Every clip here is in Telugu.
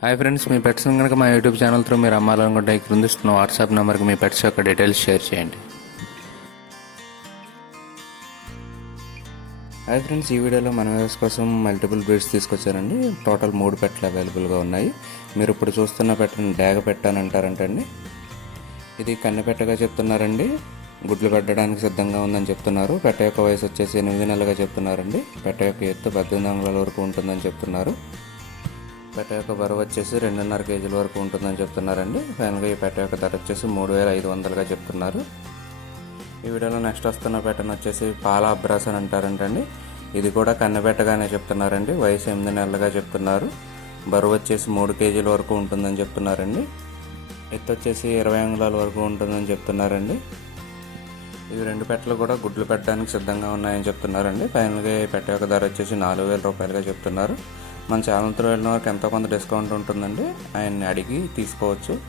హాయ్ ఫ్రెండ్స్ మీ పెట్స్ కనుక మా యూట్యూబ్ ఛానల్ త్రూ మీరు అమ్మాలనుకుంటే క్రిందిస్తున్న వాట్సాప్ నెంబర్కి మీ పెట్స్ యొక్క డీటెయిల్స్ షేర్ చేయండి. హాయ్ ఫ్రెండ్స్ ఈ వీడియోలో మన వ్యూస్ కోసం మల్టిపుల్ బ్రీడ్స్ తీసుకొచ్చారండి. టోటల్ మూడు పెట్టలు అవైలబుల్గా ఉన్నాయి. మీరు ఇప్పుడు చూస్తున్న పెట్టని డాగ పెట్టని అంటారంటండి ఇది కన్నె పెట్టగా చెప్తున్నారండి. గుడ్లు పెట్టడానికి సిద్ధంగా ఉందని చెప్తున్నారు. పెట్ట యొక్క వయసు వచ్చేసి ఎనిమిది నెలలుగా చెప్తున్నారండి. పెట్ట యొక్క ఎత్తు పద్దెనిమిది అంగుళాల వరకు ఉంటుందని చెప్తున్నారు. పెట్ట యొక్క బరువు వచ్చేసి రెండున్నర కేజీల వరకు ఉంటుందని చెప్తున్నారండి. ఫైనల్గా ఈ పెట్ట యొక్క ధర వచ్చేసి మూడు వేల ఐదు వందలుగా చెప్తున్నారు. ఈ వీడియోలో నెక్స్ట్ వస్తున్న పెట్టను వచ్చేసి పాల అబ్రాస్ అని అంటారంటండి. ఇది కూడా కన్నెపెట్టగానే చెప్తున్నారండి. వయసు ఎనిమిది నెలలుగా చెప్తున్నారు. బరువు వచ్చేసి మూడు కేజీల వరకు ఉంటుందని చెప్తున్నారండి. ఎత్తు వచ్చేసి ఇరవై అంగుళాల వరకు ఉంటుందని చెప్తున్నారండి. ఇవి రెండు పెట్టలు కూడా గుడ్లు పెట్టడానికి సిద్ధంగా ఉన్నాయని చెప్తున్నారండి. ఫైనల్గా ఈ పెట్ట యొక్క ధర వచ్చేసి నాలుగు వేల రూపాయలుగా చెప్తున్నారు. మన ఛానల్ త్రూ వెళ్ళిన వరకు ఎంతో కొంత డిస్కౌంట్ ఉంటుందండి. ఆయన్ని అడిగి తీసుకోవచ్చు.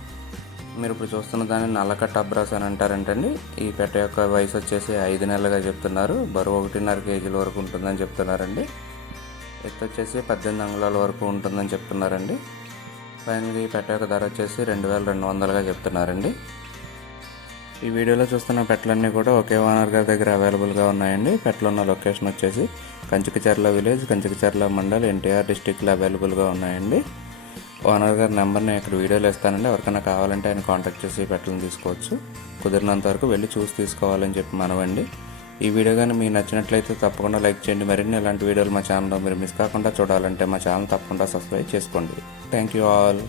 మీరు ఇప్పుడు చూస్తున్న దాన్ని నల్లకట్ట అబ్రాస్ అని అంటారంటండి. ఈ పెట్ట యొక్క వయసు వచ్చేసి ఐదు నెలలుగా చెప్తున్నారు. బరువు ఒకటిన్నర కేజీల వరకు ఉంటుందని చెప్తున్నారండి. ఎత్తు వచ్చేసి పద్దెనిమిది అంగుళాల వరకు ఉంటుందని చెప్తున్నారండి. ఫైనల్గా ఈ పెట్ట యొక్క ధర వచ్చేసి రెండు వేల రెండు వందలుగా చెప్తున్నారండి. ఈ వీడియోలో చూస్తున్న పెట్టలన్నీ కూడా ఒకే ఓనర్ గారి దగ్గర అవైలబుల్గా ఉన్నాయండి. పెట్టలు ఉన్న లొకేషన్ వచ్చేసి కంచికచర్ల విలేజ్ కంచికచర్ల మండల్ ఎన్టీఆర్ డిస్టిక్లో అవైలబుల్గా ఉన్నాయండి. ఓనర్ గారి నెంబర్ని ఇక్కడ వీడియోలో ఇస్తానండి. ఎవరికైనా కావాలంటే ఆయన కాంటాక్ట్ చేసి పెట్టలను తీసుకోవచ్చు. కుదిరినంత వరకు వెళ్ళి చూసి తీసుకోవాలని చెప్పి మనవండి. ఈ వీడియో కానీ మీకు నచ్చినట్లయితే తప్పకుండా లైక్ చేయండి. మరిన్ని ఇలాంటి వీడియోలు మా ఛానల్లో మీరు మిస్ కాకుండా చూడాలంటే మా ఛానల్ తప్పకుండా సబ్స్క్రైబ్ చేసుకోండి. Thank you all.